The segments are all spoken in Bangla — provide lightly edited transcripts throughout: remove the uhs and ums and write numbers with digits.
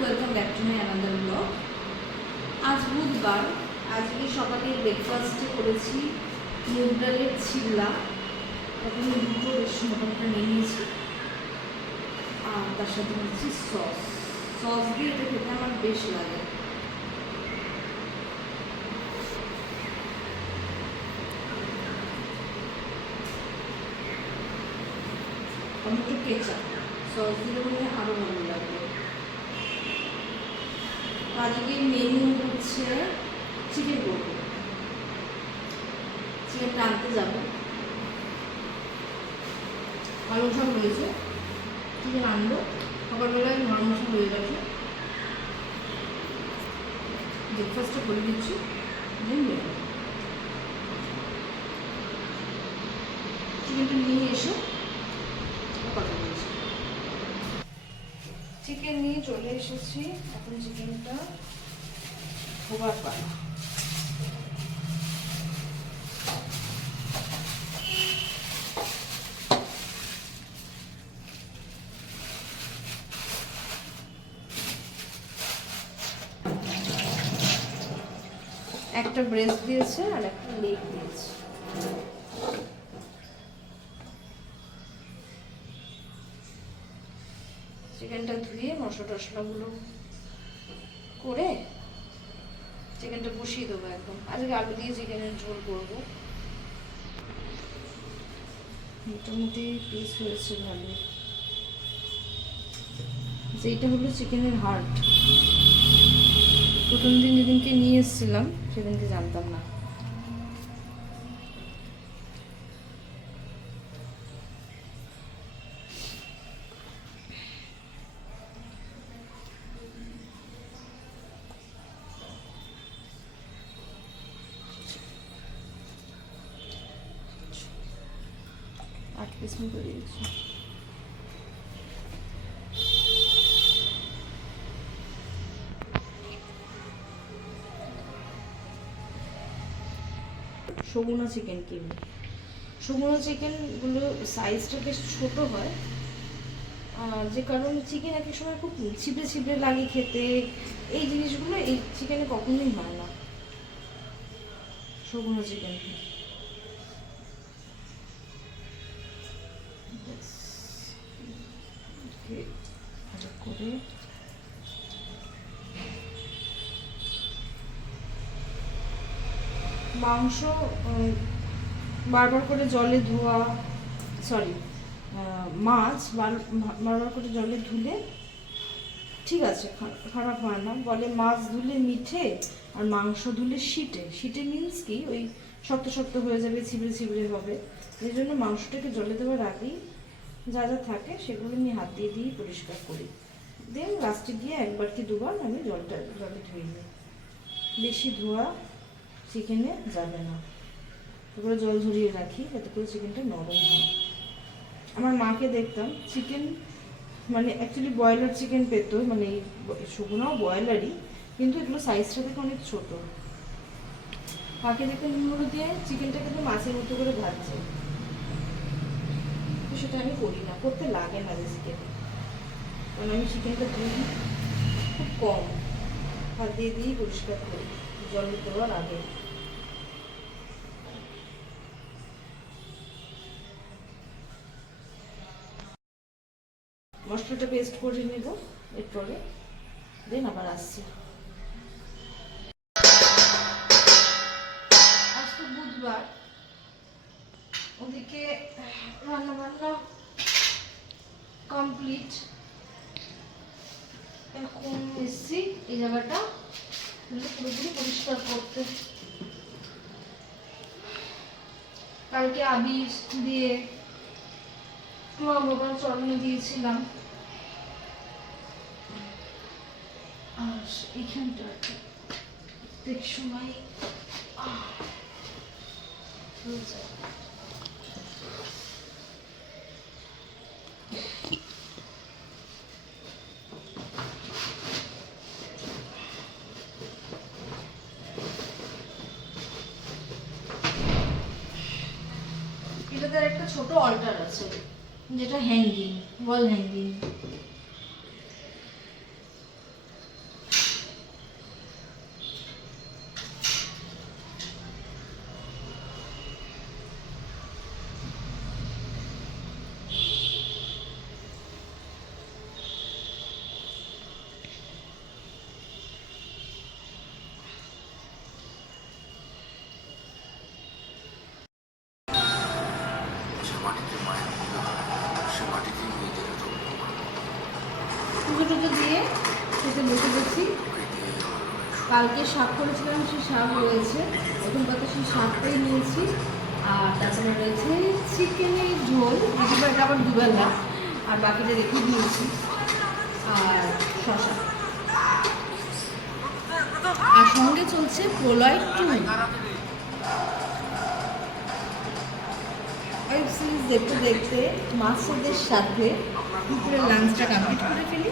Welcome back to my another blog. আজ বুধবার। আজকে সকালে ব্রেকফাস্টে করেছি মুগ ডালের চিল্লা। এখন দুটো বেশ মোটামুটি নিয়ে নিয়েছি, আর তার সাথে নিয়েছি সস দিয়ে এটা খেতে আমার বেশ লাগে। টমেটো কেচাপ সস দিলে মনে হয় আরও ভালো লাগবে। আজকে মেনু হচ্ছে চিকেন করবো। চিকেনটা আনতে যাবো, আলু সব রয়েছে, চিকেন আনবো। সকালবেলায় নরম মশলা হয়ে গেছে, ব্রেকফাস্টটা করে দিচ্ছি, চিকেনটা নিয়ে এসে কথা বলছি। চিকেন নিয়ে চলে এসেছি, এখন চিকেনটা ধোবার পালা। একটা ব্রেস্ট দিয়েছে আর একটা লেগ দিয়েছে। চিকেনটা ধুয়ে মশলা টশলাগুলো করে চিকেনটা বসিয়ে দেবো একদম। আজকে আলু দিয়ে চিকেনের ঝোল করবো। মোটামুটি পিস হয়েছে ভালো। এইটা হলো চিকেনের হার্ট। প্রথম দিন যেদিনকে নিয়ে এসেছিলাম সেদিনকে জানতাম না। আট পিস মতো দিয়েছি। সগুনা চিকেন কিনবো। সগুনা চিকেনগুলো সাইজটা বেশ ছোট হয়, যে কারণে চিকেন এক এক সময় খুব ছিপড়ে ছিপড়ে লাগে খেতে। এই জিনিসগুলো এই চিকেনে কখনোই হয় না, সগুনা চিকেন। করে মাংস বারবার করে জলে ধোয়া, মাছ বারবার করে জলে ধুলে ঠিক আছে, খারাপ হয় না। বলে মাছ ধুলে মিঠে আর মাংস ধুলে শিটে মিন্স কি ওই শক্ত শক্ত হয়ে যাবে, ছিবড়ে ছিবড়ে হবে। এই জন্য মাংসটাকে জলে দেওয়ার আগেই যা যা থাকে সেগুলো আমি হাত দিয়ে দিয়েই পরিষ্কার করি। দেন লাস্টে গিয়ে একবার কি দুবার আমি জলে ধুয়ে নিই। বেশি ধোয়া চিকেনে যাবে না। তারপরে জল ঝরিয়ে রাখি যাতে করে চিকেনটা নরম হয়। আমার মাকে দেখতাম চিকেন মানে অ্যাকচুয়ালি ব্রয়লার চিকেন পেতো, মানে শুকনাও ব্রয়লারই, কিন্তু এগুলো সাইজটা থেকে অনেক ছোটো। মাকে দেখতাম নুন দিয়ে চিকেনটাকে তো মাছের মতো করে ভাজছে। সেটা আমি করি না, করতে লাগে না বেসিক্যালি, কারণ আমি চিকেনটা ধুই খুব কম, হাত দিয়ে দিয়েই পরিষ্কার করি জল দেওয়ার আগে। মশলাটা পেস্ট করে নেব এরপরে, দেন আবার আসছি। আজ তো বুধবার, ওদিকে রান্না বান্না কমপ্লিট। এখন এসছি এই জায়গাটা পুরোপুরি পরিষ্কার করতে। কালকে আবির দিয়ে মা বাবার চরণে দিয়েছিলাম, আর এইখানটা প্রত্যেক সময় এটাতে একটা ছোট অল্টার আছে, যেটা হ্যাঙ্গিং, ওয়াল হ্যাঙ্গিং। পুজো টুজো দিয়ে খেতে বসে গেছি। কালকে শাক করেছিলাম, সেই শাক রয়েছে, প্রথম কথা সেই শাকটাই নিয়েছি। আর তারপরে রয়েছে চিকেনের ঝোল, এটা আবার দুবেলা, আর বাকিটা রেখে দিয়েছি, আর শশা। আর সঙ্গে চলছে প্রলয় 2 ওয়েব সিরিজ দেখতে দেখতে মাছেদের সাথে দুপুরের লাঞ্চটা কমপ্লিট করে ফেলি।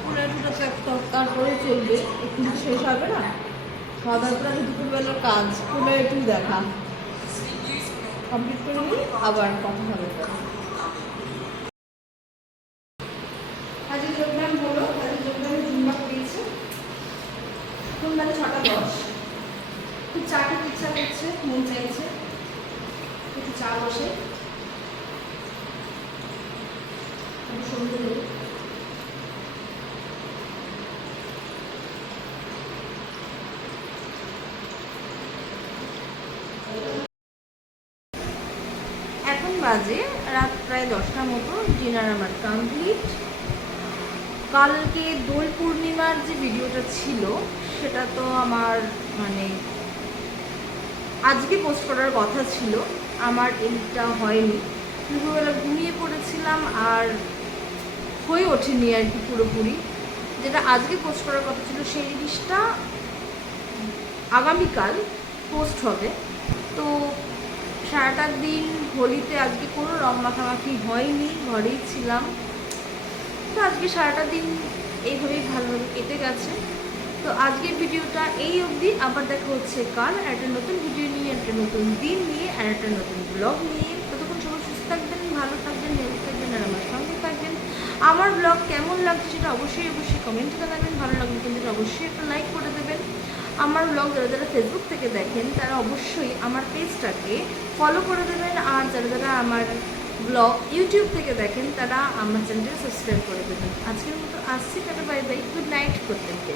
প্রলয় 2টা তারপরে চলবে, একটু শেষ হবে না, খাওয়া দাওয়ার পরে দুপুরবেলার কাজ প্রলয় 2 দেখা কমপ্লিট করে নিই, আবার কথা হবে। আজকে যোগব্যায়াম হলো, আজকে যোগব্যায়ামে জুম্বা করিয়েছে। এখন মানে 6:10, খুব চা খেতে ইচ্ছা করছে, মন চাইছে একটু চা বসে সন্ধ্যে দেবো। এখন বাজে রাত প্রায় 10টার মতো। ডিনার আমার কমপ্লিট। কালকে দোল পূর্ণিমার যে ভিডিওটা ছিল সেটা তো আমার মানে আজকে পোস্ট করার কথা ছিল, আমার এইটা হয়নি। দুপুরবেলা ঘুমিয়ে পড়েছিলাম আর হয়ে ওঠেনি আর কি পুরোপুরি। যেটা আজকে পোস্ট করার কথা ছিল সেই জিনিসটা আগামীকাল পোস্ট হবে। তো সারাটা দিন হোলিতে আজকে কোনো রং মাখামাখি হয়নি, ঘরেই ছিলাম। তো আজকে সারাটা দিন এইভাবেই ভালোভাবে কেটে গেছে। তো আজকের ভিডিওটা এই অবধি, আবার দেখা হচ্ছে কাল একটা নতুন ভিডিও নিয়ে, একটা নতুন দিন নিয়ে, আর একটা নতুন ব্লগ নিয়ে। ততক্ষণ সবাই সুস্থ থাকবেন, ভালো থাকবেন, হেলথ থাকবেন, আর আমার সঙ্গে থাকবেন। আমার ব্লগ কেমন লাগছে সেটা অবশ্যই কমেন্টে জানাবেন। ভালো লাগলে কিন্তু অবশ্যই একটা লাইক করে দেবেন। আমার ব্লগ যারা ফেসবুক থেকে দেখেন তারা অবশ্যই আমার পেজটাকে ফলো করে দেবেন, আর যারা আমার ব্লগ ইউটিউব থেকে দেখেন তারা আমার চ্যানেলটা সাবস্ক্রাইব করে দেবেন। আজকের মতো আসছি, tata, bye bye, good night প্রত্যেককে।